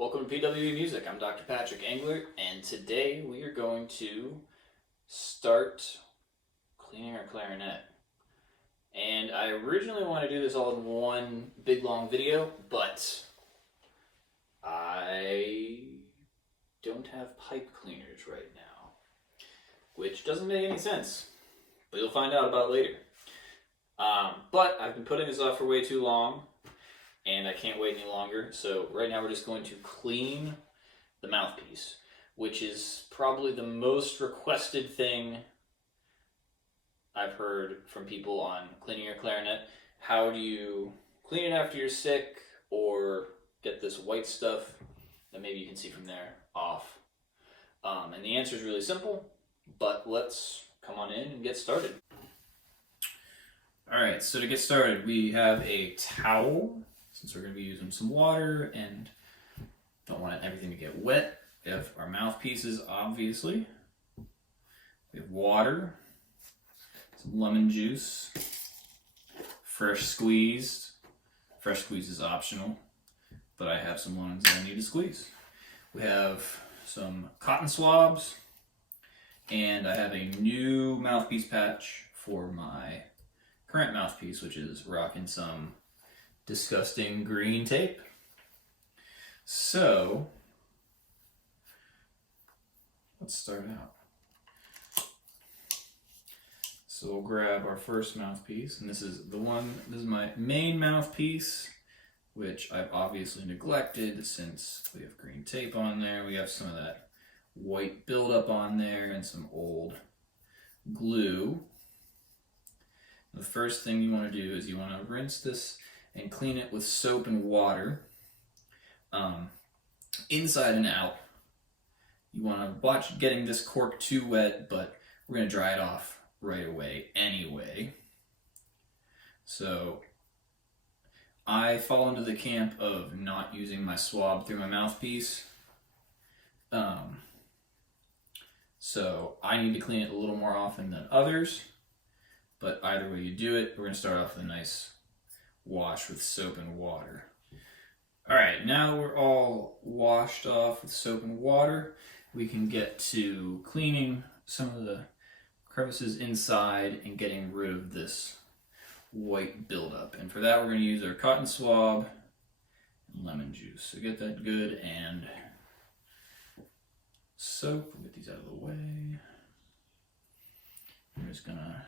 Welcome to PWE Music. I'm Dr. Patrick Engler, and today we are going to start cleaning our clarinet. And I originally wanted to do this all in one big long video, but I don't have pipe cleaners right now, which doesn't make any sense, but you'll find out about later. But I've been putting this off for way too long, and I can't wait any longer. So right now we're just going to clean the mouthpiece, which is probably the most requested thing I've heard from people on cleaning your clarinet. How do you clean it after you're sick, or get this white stuff that maybe you can see from there off? And the answer is really simple, but let's come on in and get started. All right, so to get started, we have a towel, since we're going to be using some water and don't want everything to get wet. We have our mouthpieces, obviously. We have water, some lemon juice, fresh squeezed. Fresh squeeze is optional, but I have some lemons that I need to squeeze. We have some cotton swabs, and I have a new mouthpiece patch for my current mouthpiece, which is rocking some disgusting green tape. So let's start out. So we'll grab our first mouthpiece, and this is my main mouthpiece, which I've obviously neglected since we have green tape on there. We have some of that white buildup on there and some old glue. The first thing you want to do is you want to rinse this and clean it with soap and water, inside and out. You want to watch getting this cork too wet, but we're going to dry it off right away anyway. So I fall into the camp of not using my swab through my mouthpiece. So I need to clean it a little more often than others, but either way you do it, we're going to start off with a nice wash with soap and water. Alright, now that we're all washed off with soap and water, we can get to cleaning some of the crevices inside and getting rid of this white buildup. And for that, we're going to use our cotton swab and lemon juice. So get that good, and soap. We'll get these out of the way. I'm just going to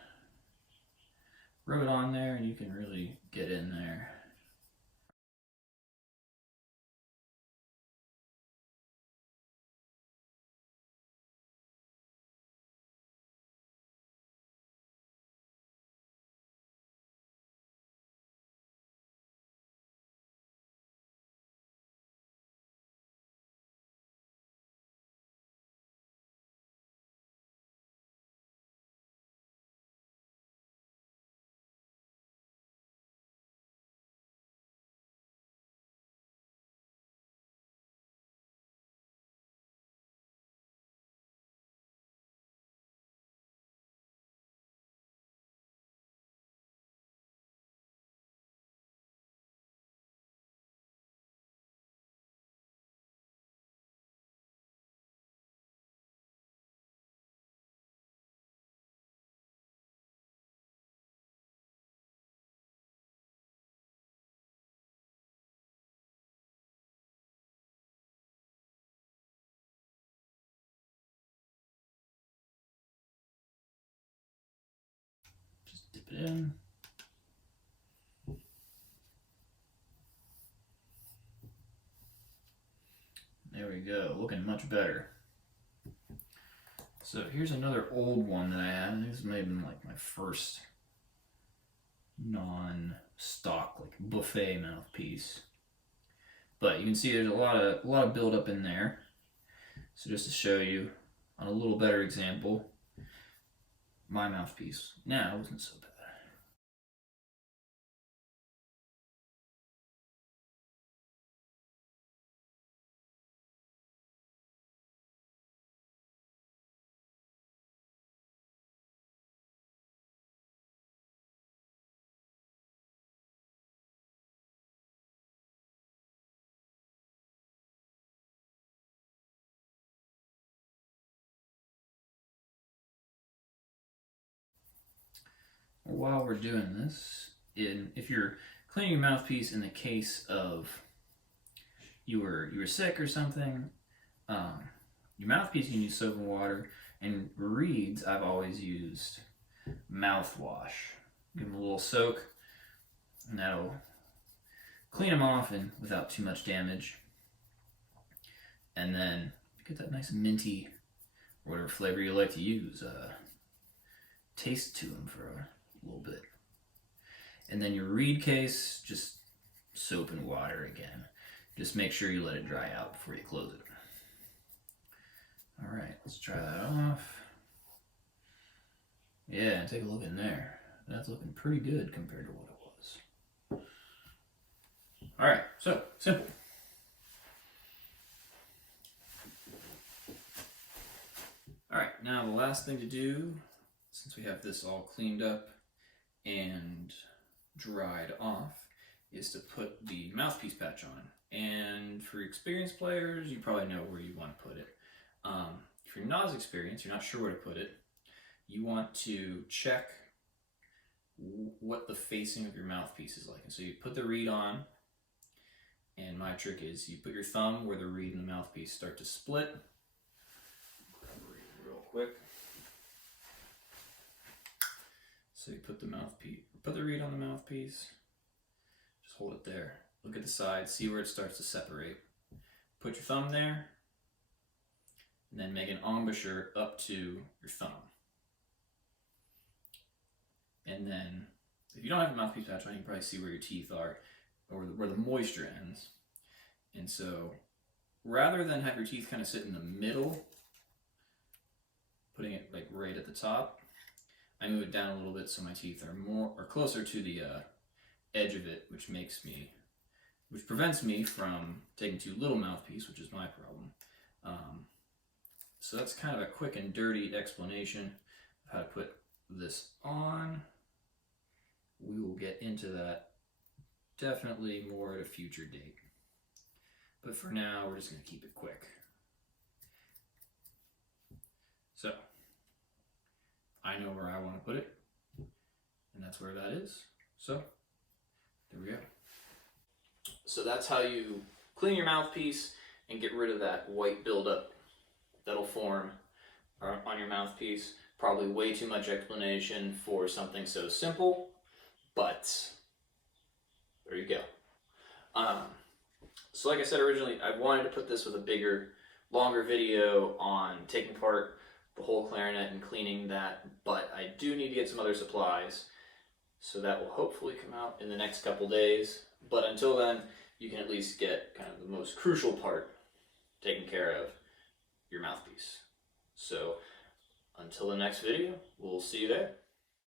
rub it on there, and you can really get in there. Just dip it in. There we go, looking much better. So here's another old one that I had. This may have been like my first non-stock, like buffet mouthpiece. But you can see there's a lot of buildup in there. So just to show you on a little better example, my mouthpiece now isn't so bad. while we're doing this, if you're cleaning your mouthpiece in the case of you were sick or something, your mouthpiece you can use soap and water, and reeds I've always used mouthwash. Give them a little soak, and that'll clean them off and without too much damage. And then get that nice minty, or whatever flavor you like to use, taste to them for a little bit. And then your reed case, just soap and water again. Just make sure you let it dry out before you close it. All right, let's try that off. Yeah, take a look in there. That's looking pretty good compared to what it was. All right, so simple. All right, now the last thing to do, since we have this all cleaned up and dried off, is to put the mouthpiece patch on. And for experienced players, you probably know where you want to put it. If you're not as experienced, you're not sure where to put it, you want to check what the facing of your mouthpiece is like. And so you put the reed on, and my trick is you put your thumb where the reed and the mouthpiece start to split. Grab the reed real quick. So you put the reed on the mouthpiece, just hold it there. Look at the side, see where it starts to separate. Put your thumb there, and then make an embouchure up to your thumb. And then, if you don't have a mouthpiece patch on, you can probably see where your teeth are, or where the moisture ends. And so, rather than have your teeth kind of sit in the middle, putting it like right at the top, I move it down a little bit so my teeth are closer to the edge of it, which prevents me from taking too little mouthpiece, which is my problem. So that's kind of a quick and dirty explanation of how to put this on. We will get into that definitely more at a future date. But for now, we're just going to keep it quick. So, I know where I want to put it, and that's where that is. So, there we go. So that's how you clean your mouthpiece and get rid of that white buildup that'll form on your mouthpiece. Probably way too much explanation for something so simple, but there you go. So like I said originally, I wanted to put this with a bigger, longer video on taking apart the whole clarinet and cleaning that, but I do need to get some other supplies, so that will hopefully come out in the next couple days. But until then, you can at least get kind of the most crucial part taken care of, your mouthpiece. So until the next video, we'll see you there.